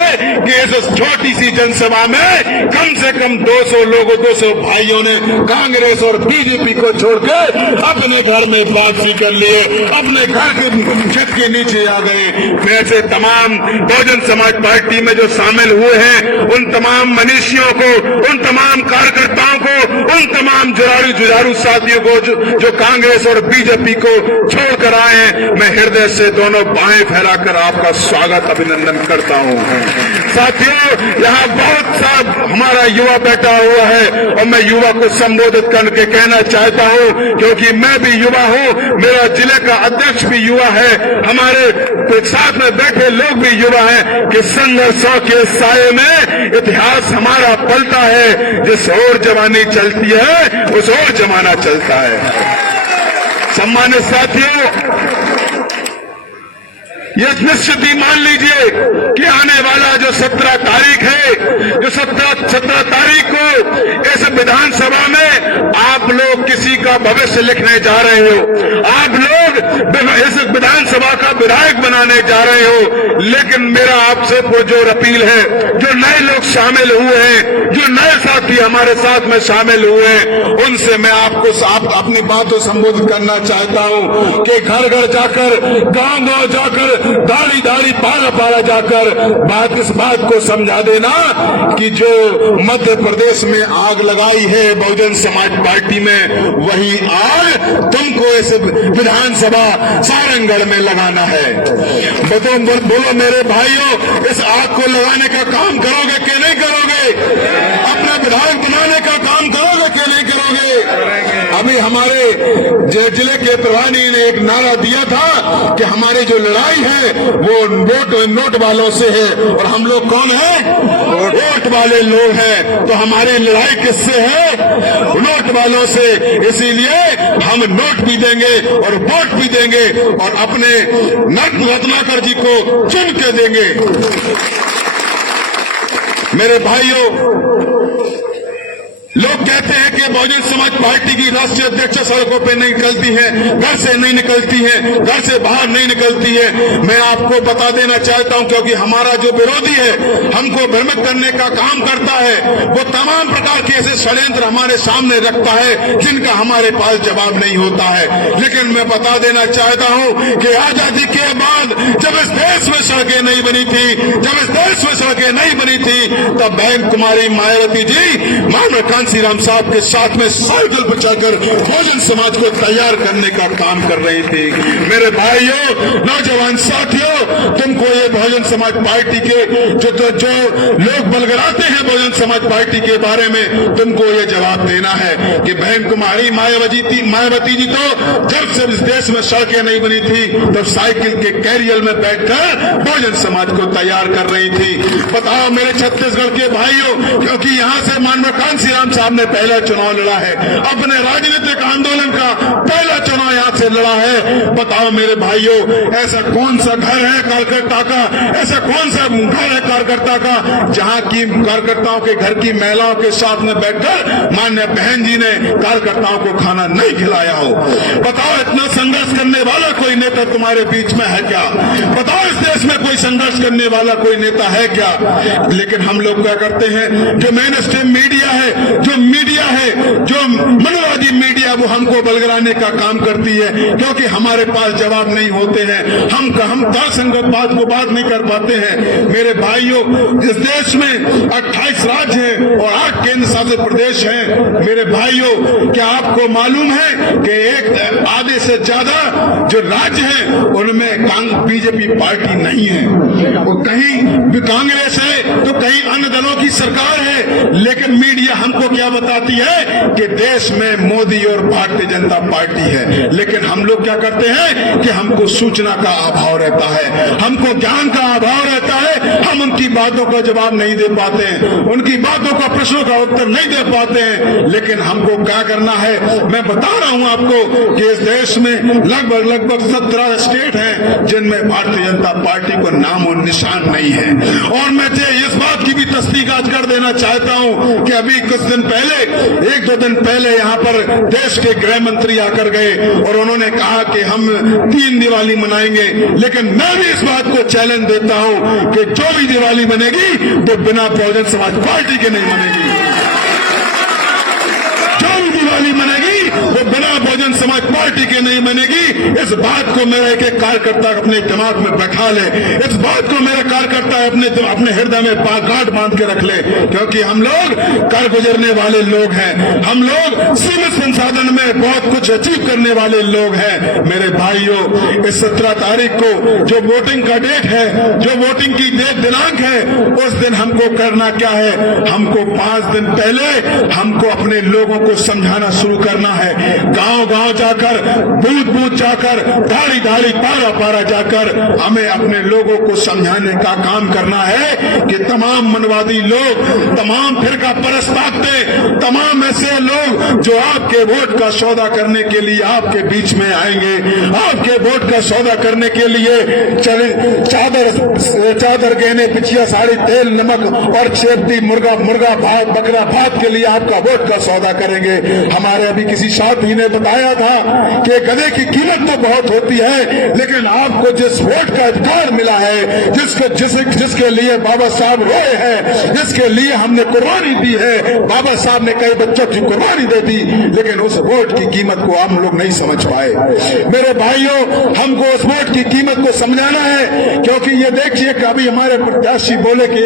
कि इस छोटी सी जनसभा में कम से कम 200 लोगों 200 भाइयों ने कांग्रेस और बीजेपी को छोड़कर अपने घर में वापसी कर लिए, अपने घर के छत के नीचे आ गए। मैं ऐसे तमाम बहुजन समाज पार्टी में जो शामिल हुए हैं उन तमाम मनीषियों को, उन तमाम कार्यकर्ताओं को, उन तमाम जुझारू साथियों को जो कांग्रेस और बीजेपी को छोड़कर आए हैं, मैं हृदय से दोनों बाहें फैलाकर आपका स्वागत अभिनंदन करता हूं। साथियों, यहाँ बहुत सा हमारा युवा बैठा हुआ है और मैं युवा को संबोधित करके कहना चाहता हूँ, क्योंकि मैं भी युवा हूँ, मेरा जिले का अध्यक्ष भी युवा है, हमारे साथ में बैठे लोग भी युवा हैं, कि संघर्षों के साये में इतिहास हमारा पलता है। जिस ओर जवानी चलती है उस ओर जमाना चलता है। सम्मानित साथियों, ये निश्चित ही मान लीजिए कि आने वाला जो 17 तारीख है, जो 17 तारीख को इस विधानसभा में आप लोग किसी का भविष्य लिखने जा रहे हो, आप लोग इस विधानसभा का विधायक बनाने जा रहे हो। लेकिन मेरा आपसे पुरजोर अपील है, जो नए लोग शामिल हुए हैं, जो नए साथी हमारे साथ में शामिल हुए हैं, उनसे मैं आपको अपनी बातों संबोधित करना चाहता हूं कि घर घर जाकर, गांव गांव जाकर, दाढ़ी दाढ़ी पारा पारा जाकर इस बात को समझा देना कि जो मध्य प्रदेश में आग लगाई है बहुजन समाज पार्टी में, वही आग तुमको इस विधानसभा सारंगढ़ में लगाना है। बोलो मेरे भाइयों, इस आग को लगाने का काम करोगे कि नहीं करोगे? अपना विधायक बनाने का काम करोगे कि नहीं करोगे? अभी हमारे जिले के प्रधानी ने एक नारा दिया था कि हमारी जो लड़ाई है वो नोट वालों से है, और हम लोग कौन हैं? वोट वाले लोग हैं। तो हमारी लड़ाई किससे है? नोट वालों से। इसीलिए हम नोट भी देंगे और वोट भी देंगे और अपने रत्नाकर जी को चुन के देंगे। मेरे भाइयों, लोग कहते हैं कि बहुजन समाज पार्टी की राष्ट्रीय अध्यक्ष सड़कों पे नहीं निकलती है, घर से नहीं निकलती है, घर से बाहर नहीं निकलती है। मैं आपको बता देना चाहता हूं, क्योंकि हमारा जो विरोधी है हमको भ्रमित करने का काम करता है, वो तमाम प्रकार के ऐसे षड्यंत्र हमारे सामने रखता है जिनका हमारे पास जवाब नहीं होता है। लेकिन मैं बता देना चाहता हूं कि आजादी के बाद जब इस देश में सड़कें नहीं बनी थी, जब इस देश में सड़कें नहीं बनी थी, तब बहन कुमारी मायावती जी मानव कांसी राम साहब के साथ में साइकिल पर चढ़कर बहुजन समाज को तैयार करने का काम कर रही थी। मेरे भाइयों, नौजवान साथियों, तुमको ये बहुजन समाज पार्टी के जो लोग बलगराते हैं बहुजन समाज पार्टी के बारे में, तुमको ये जवाब देना है कि बहन कुमारी मायावती जी तो जब से इस देश में सड़कें नहीं बनी थी तब साइकिल के कैरियर में बैठकर बहुजन समाज को तैयार कर रही थी। बताओ मेरे छत्तीसगढ़ के भाइयों, क्योंकि यहाँ से मानव कांसी राम साहब ने पहला चुनाव लड़ा है, अपने राजनीतिक आंदोलन का पहला चुनाव यहाँ से लड़ा है। बताओ मेरे भाइयों, ऐसा कौन सा घर है कार्यकर्ता का, ऐसा कौन सा घर है कार्यकर्ता का जहाँ की कार्यकर्ताओं के घर की महिलाओं के साथ में बैठकर मान्य बहन जी ने कार्यकर्ताओं को खाना नहीं खिलाया हो? बताओ, इतना संघर्ष करने वाला कोई नेता तुम्हारे बीच में है क्या? बताओ, इस देश में कोई संघर्ष करने वाला कोई नेता है क्या? लेकिन हम लोग क्या करते हैं, जो मेन स्ट्रीम मीडिया है, जो मनोवादी मीडिया, वो हमको बलगराने का काम करती है, क्योंकि हमारे पास जवाब नहीं होते हैं। हम तर्क संगत बात को बात नहीं कर पाते हैं। मेरे भाइयों, इस देश में 28 राज्य हैं और 8 केंद्र शासित प्रदेश हैं। मेरे भाइयों, क्या आपको मालूम है कि एक आधे से ज्यादा जो राज्य हैं उनमें बीजेपी पार्टी नहीं है, वो कहीं कांग्रेस है तो कहीं अन्य दलों की सरकार है। लेकिन मीडिया हमको क्या बताती है कि देश में मोदी और भारतीय जनता पार्टी है। लेकिन हम लोग क्या करते हैं कि हमको सूचना का अभाव रहता है, हमको ज्ञान का अभाव रहता है, हम उनकी बातों का जवाब नहीं दे पाते हैं, उनकी बातों का प्रश्नों का उत्तर नहीं दे पाते हैं। लेकिन हमको क्या करना है, मैं बता रहा हूं आपको कि इस देश में लगभग 17 स्टेट हैं जिनमें भारतीय जनता पार्टी को नाम और निशान नहीं है। और मैं इस बात की भी दस्तीकाज कर देना चाहता हूं कि अभी कुछ दिन पहले, 1-2 दिन पहले यहाँ पर देश के गृह मंत्री आकर गए और उन्होंने कहा कि हम 3 दिवाली मनाएंगे, लेकिन मैं भी इस बात को चैलेंज देता हूं कि जो भी दिवाली बनेगी तो बिना बहुजन समाज पार्टी के नहीं बनेगी। जो भी दिवाली मनेगी वो बिना बहुजन समाज पार्टी के नहीं बनेगी। इस बात को मेरा एक कार्यकर्ता अपने दिमाग में बैठा ले, इस बात को मेरा कार्यकर्ता अपने हृदय में गांठ बांध के रख ले, क्योंकि हम लोग कर गुजरने वाले लोग हैं, हम लोग सीमित संसाधन में बहुत कुछ अचीव करने वाले लोग हैं। मेरे भाइयों, इस 17 तारीख को जो वोटिंग का डेट है, जो वोटिंग की दिनांक है, उस दिन हमको करना क्या है? हमको 5 दिन पहले हमको अपने लोगों को समझाना शुरू करना है। गांव गांव जाकर, बूथ बूथ जाकर, धाड़ी धाड़ी, पारा पारा जाकर हमें अपने लोगों को समझाने का काम करना है कि तमाम मनवादी लोग, तमाम फिरका परस्त ताकतें, तमाम ऐसे लोग जो आपके वोट का सौदा करने के लिए आपके बीच में आएंगे, आपके वोट का सौदा करने के लिए चादर गहने, बिछिया साड़ी, तेल, नमक और सेवती, मुर्गा भात, बकरा भात के लिए आपका वोट का सौदा करेंगे। हमारे अभी किसी साथी ने बताया था कि गधे की कीमत तो बहुत होती है, लेकिन आपको जिस वोट का अधिकार मिला है, जिसके लिए बाबा साहब रोए हैं, जिसके लिए हमने कुर्बानी दी है, बाबा साहब ने कई बच्चों की कुर्बानी दे दी, लेकिन उस वोट की कीमत को हम लोग नहीं समझ पाए। मेरे भाइयों, हमको उस वोट की कीमत को समझाना है, क्योंकि ये देखिए कभी हमारे प्रत्याशी बोले कि